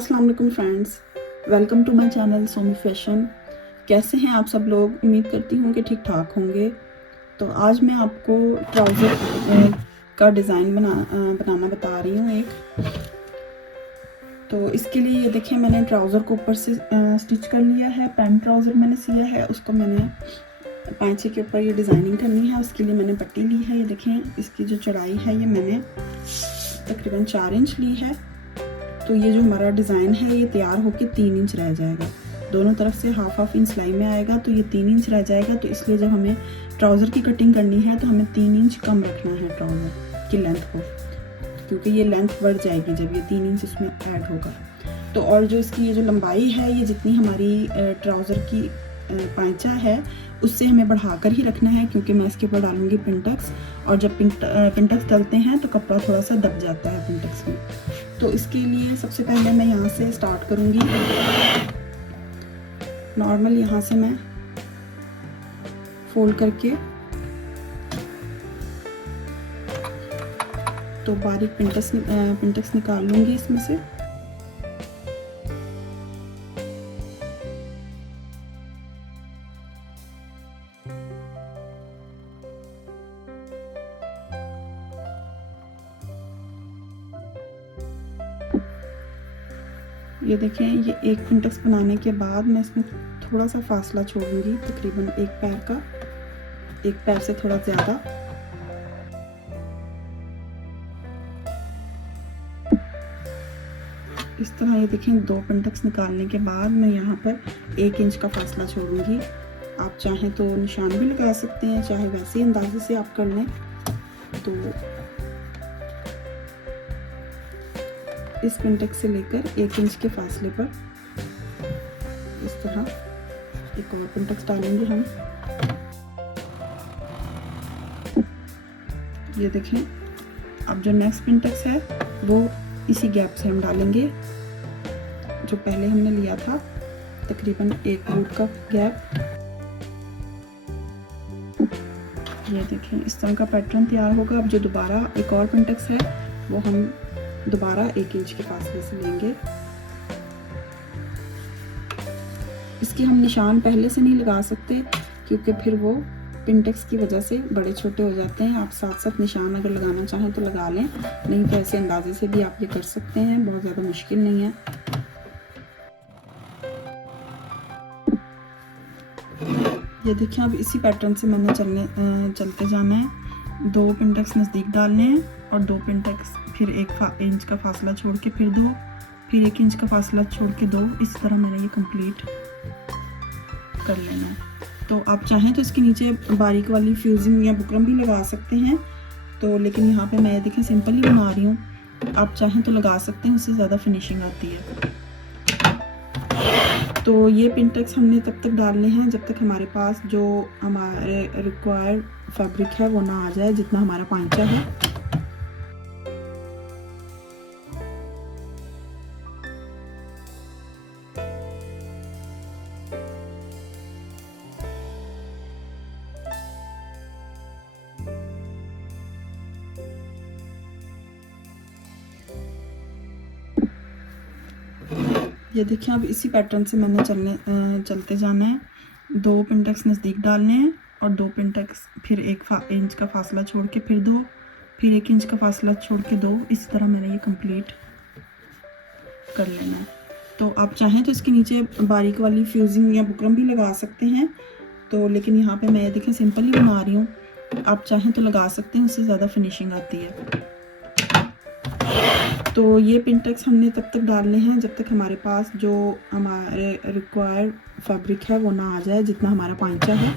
अस्सलाम वालेकुम friends, welcome to my channel Somi fashion. कैसे हैं आप सब लोग? उम्मीद करती हूँ कि ठीक ठाक होंगे। तो आज मैं आपको ट्राउज़र का डिज़ाइन बनाना बता रही हूँ एक। तो इसके लिए ये देखिए, मैंने ट्राउज़र को ऊपर से स्टिच कर लिया है। पैंट ट्राउज़र मैंने सिया है, उसको मैंने पाँचे के ऊपर ये डिज़ाइनिंग करनी है। उसके लिए मैंने पट्टी ली है। ये देखें, इसकी जो चौड़ाई है ये मैंने तकरीबन 4 इंच ली है। तो ये जो हमारा डिज़ाइन है ये तैयार होकर 3 इंच रह जाएगा। दोनों तरफ से हाफ इंच सिलाई में आएगा, तो ये 3 इंच रह जाएगा। तो इसलिए जब हमें ट्राउज़र की कटिंग करनी है तो हमें 3 इंच कम रखना है ट्राउज़र की लेंथ को, क्योंकि ये लेंथ बढ़ जाएगी जब ये 3 इंच इसमें ऐड होगा। तो और जो इसकी ये जो लंबाई है, ये जितनी हमारी ट्राउज़र की पांचा है उससे हमें बढ़ाकर ही रखना है, क्योंकि मैं इसके ऊपर डालूंगी पिंटक्स। और जब पिंटक्स डलते हैं तो कपड़ा थोड़ा सा दब जाता है पिंटक्स में। तो इसके लिए सबसे पहले मैं यहाँ से स्टार्ट करूँगी। नॉर्मल यहाँ से मैं फोल्ड करके तो बारीक पिंटक्स निकाल लूँगी इसमें से। ये देखें, ये एक पिंटक्स बनाने के बाद मैं इसमें थोड़ा सा फासला छोड़ूंगी, तकरीबन एक पैर से थोड़ा ज़्यादा। इस तरह ये देखें, 2 पिंटक्स निकालने के बाद मैं यहाँ पर 1 इंच का फासला छोड़ूंगी। आप चाहें तो निशान भी लगा सकते हैं, चाहे वैसे ही अंदाजे से आप कर लें। तो इस पिंटक्स से लेकर 1 इंच के फासले पर इस तरह एक और पिंटक्स डालेंगे हम। ये देखें, अब जो नेक्स्ट पिंटक्स है वो इसी गैप से हम डालेंगे जो पहले हमने लिया था, तकरीबन 1 रूट का गैप। ये देखें, इस तरह का पैटर्न तैयार होगा। अब जो दोबारा एक और पिंटक्स है वो हम दोबारा 1 इंच के फासले से लेंगे। इसके हम निशान पहले से नहीं लगा सकते, क्योंकि फिर वो पिंटक्स की वजह से बड़े छोटे हो जाते हैं। आप साथ साथ निशान अगर लगाना चाहें तो लगा लें, नहीं तो ऐसे अंदाजे से भी आप ये कर सकते हैं, बहुत ज़्यादा मुश्किल नहीं है। ये देखिए, अब इसी पैटर्न से मैंने चलते जाना है। 2 पिंटक्स नज़दीक डालने हैं और 2 पिंटक्स, फिर 1 इंच का फासला छोड़ के फिर 2, फिर 1 इंच का फासला छोड़ के 2। इस तरह मैंने ये कंप्लीट कर लेना है। तो आप चाहें तो इसके नीचे बारीक वाली फ्यूजिंग या बुकरम भी लगा सकते हैं, तो लेकिन यहाँ पे मैं देखें सिंपल ही बना रही हूँ। आप चाहें तो लगा सकते हैं, उससे ज़्यादा फिनिशिंग आती है। तो ये पिंटक्स हमने तब तक डालने हैं जब तक हमारे पास जो हमारे रिक्वायर्ड फैब्रिक है वो ना आ जाए, जितना हमारा पांचा है। ये देखिए, अब इसी पैटर्न से मैंने चलते जाना है। 2 पिंटक्स नज़दीक डालने हैं और 2 पिंटक्स, फिर 1 इंच का फासला छोड़ के फिर 2, फिर 1 इंच का फासला छोड़ के 2। इस तरह मैंने ये कंप्लीट कर लेना है। तो आप चाहें तो इसके नीचे बारीक वाली फ्यूजिंग या बुकरम भी लगा सकते हैं, तो लेकिन यहाँ पे मैं देखें सिंपल ही बना रही हूँ। आप चाहें तो लगा सकते हैं, उससे ज़्यादा फिनिशिंग आती है। तो ये पिंटक्स हमने तब तक डालने हैं जब तक हमारे पास जो हमारे रिक्वायर्ड फैब्रिक है वो ना आ जाए, जितना हमारा पांचा है।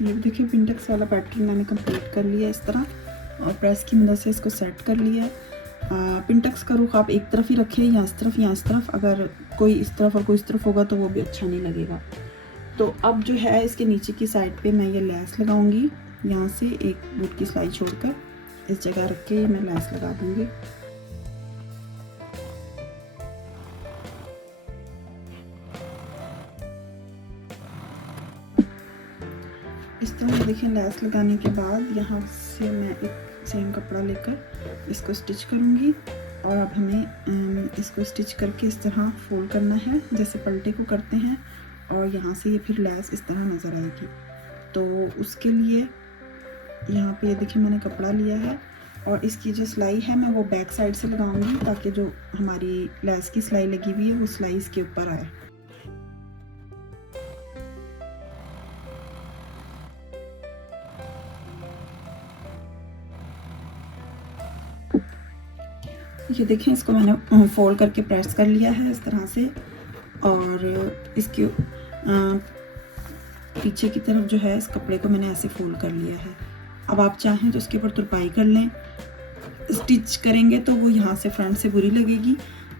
ये देखिए, पिंटक्स वाला पैटर्न मैंने कंप्लीट कर लिया इस तरह, और प्रेस की मदद से इसको सेट कर लिया है। पिंटक्स का रुख आप एक तरफ ही रखें, या इस तरफ या इस तरफ। अगर कोई इस तरफ और कोई इस तरफ होगा तो वो भी अच्छा नहीं लगेगा। तो अब जो है इसके नीचे की साइड पे मैं ये लेस लगाऊंगी। यहाँ से 1 बूट की सिलाई छोड़कर इस जगह रख के मैं लेस लगा दूंगी। इस तरह देखिए लैस लगाने के बाद यहाँ से मैं एक सेम कपड़ा लेकर इसको स्टिच करूँगी और अब हमें इसको स्टिच करके इस तरह फोल्ड करना है जैसे पलटे को करते हैं और यहाँ से ये फिर लैस इस तरह नज़र आएगी। तो उसके लिए यहाँ पे ये देखिए मैंने कपड़ा लिया है और इसकी जो सिलाई है मैं वो बैक साइड से लगाऊंगी ताकि जो हमारी लैस की सिलाई लगी हुई है वो सिलाई इसके ऊपर आए। ये देखें इसको मैंने फोल्ड करके प्रेस कर लिया है इस तरह से और इसके पीछे की तरफ जो है इस कपड़े को मैंने ऐसे फोल्ड कर लिया है। अब आप चाहें तो इसके ऊपर तुरपाई कर लें, स्टिच करेंगे तो वो यहाँ से फ्रंट से बुरी लगेगी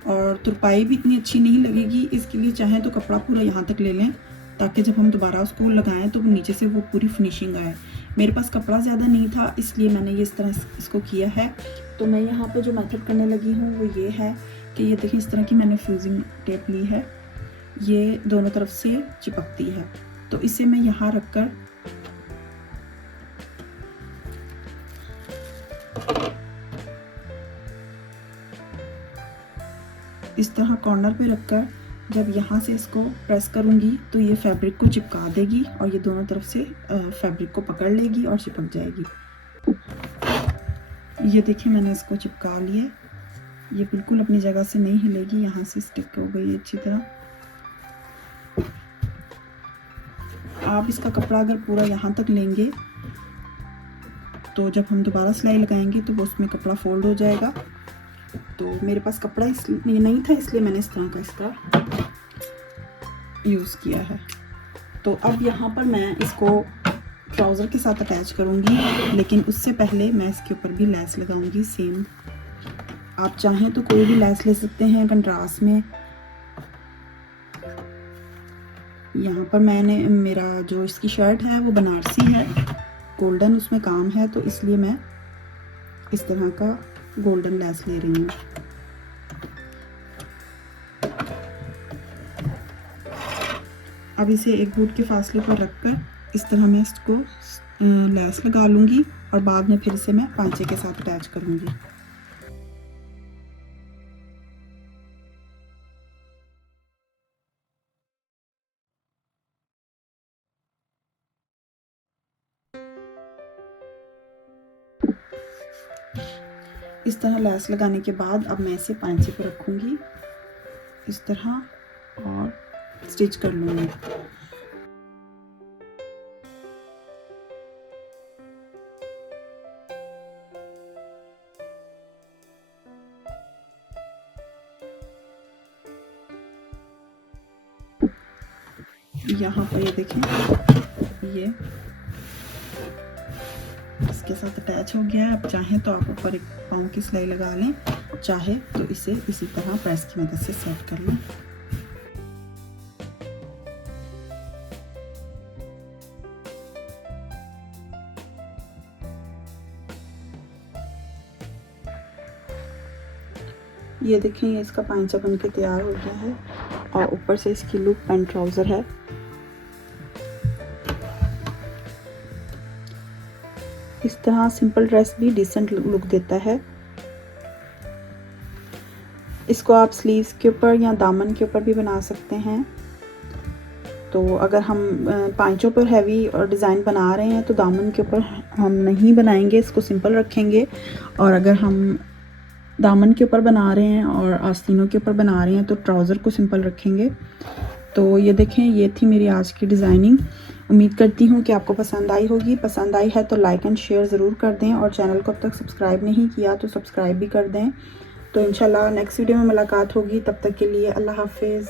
और तुरपाई भी इतनी अच्छी नहीं लगेगी। इसके लिए चाहें तो कपड़ा पूरा यहाँ तक ले लें ताकि जब हम दोबारा उसको लगाएं तो नीचे से वो पूरी फिनिशिंग आए। मेरे पास कपड़ा ज़्यादा नहीं था इसलिए मैंने ये इस तरह इसको किया है। तो मैं यहाँ पे जो मेथड करने लगी हूँ वो ये है कि ये देखिए इस तरह की मैंने फ्यूजिंग टेप ली है, ये दोनों तरफ से चिपकती है। तो इसे मैं यहाँ रखकर इस तरह कॉर्नर पे रखकर जब यहाँ से इसको प्रेस करूँगी तो ये फैब्रिक को चिपका देगी और ये दोनों तरफ से फैब्रिक को पकड़ लेगी और चिपक जाएगी। ये देखिए मैंने इसको चिपका लिया, ये बिल्कुल अपनी जगह से नहीं हिलेगी, यहाँ से स्टिक हो गई अच्छी तरह। आप इसका कपड़ा अगर पूरा यहाँ तक लेंगे तो जब हम दोबारा सिलाई लगाएंगे तो वो उसमें कपड़ा फोल्ड हो जाएगा। तो मेरे पास कपड़ा इसलिए नहीं था इसलिए मैंने इस तरह का इसका यूज़ किया है। तो अब यहाँ पर मैं इसको ट्राउज़र के साथ अटैच करूँगी, लेकिन उससे पहले मैं इसके ऊपर भी लैस लगाऊंगी सेम। आप चाहें तो कोई भी लैस ले सकते हैं कंट्रास्ट में। यहाँ पर मैंने मेरा जो इसकी शर्ट है वो बनारसी है, गोल्डन उसमें काम है, तो इसलिए मैं इस तरह का गोल्डन लैस ले रही हूँ। अब इसे एक बूट के फासले पर रखकर इस तरह मैं इसको लैस लगा लूँगी और बाद में फिर से मैं पांचे के साथ अटैच करूँगी। इस तरह लैस लगाने के बाद अब मैं इसे पांचे पर रखूँगी इस तरह और स्टिच कर लूँगी। यहाँ पर ये देखें ये इसके साथ अटैच हो गया है। अब चाहें तो आप ऊपर एक पाँव की सिलाई लगा लें, चाहे तो इसे इसी तरह प्रेस की मदद से सेट कर लें। ये देखें ये इसका पांचा बन के तैयार हो गया है और ऊपर से इसकी लुक पैंट ट्राउज़र है। इस तरह सिंपल ड्रेस भी डिसेंट लुक देता है। इसको आप स्लीव्स के ऊपर या दामन के ऊपर भी बना सकते हैं। तो अगर हम पांचों पर हैवी और डिज़ाइन बना रहे हैं तो दामन के ऊपर हम नहीं बनाएंगे, इसको सिंपल रखेंगे। और अगर हम दामन के ऊपर बना रहे हैं और आस्तीनों के ऊपर बना रहे हैं तो ट्राउज़र को सिंपल रखेंगे। तो ये देखें ये थी मेरी आज की डिज़ाइनिंग। उम्मीद करती हूँ कि आपको पसंद आई होगी। पसंद आई है तो लाइक एंड शेयर ज़रूर कर दें और चैनल को अब तक सब्सक्राइब नहीं किया तो सब्सक्राइब भी कर दें। तो इंशाल्लाह नेक्स्ट वीडियो में मुलाकात होगी, तब तक के लिए अल्लाह हाफिज़।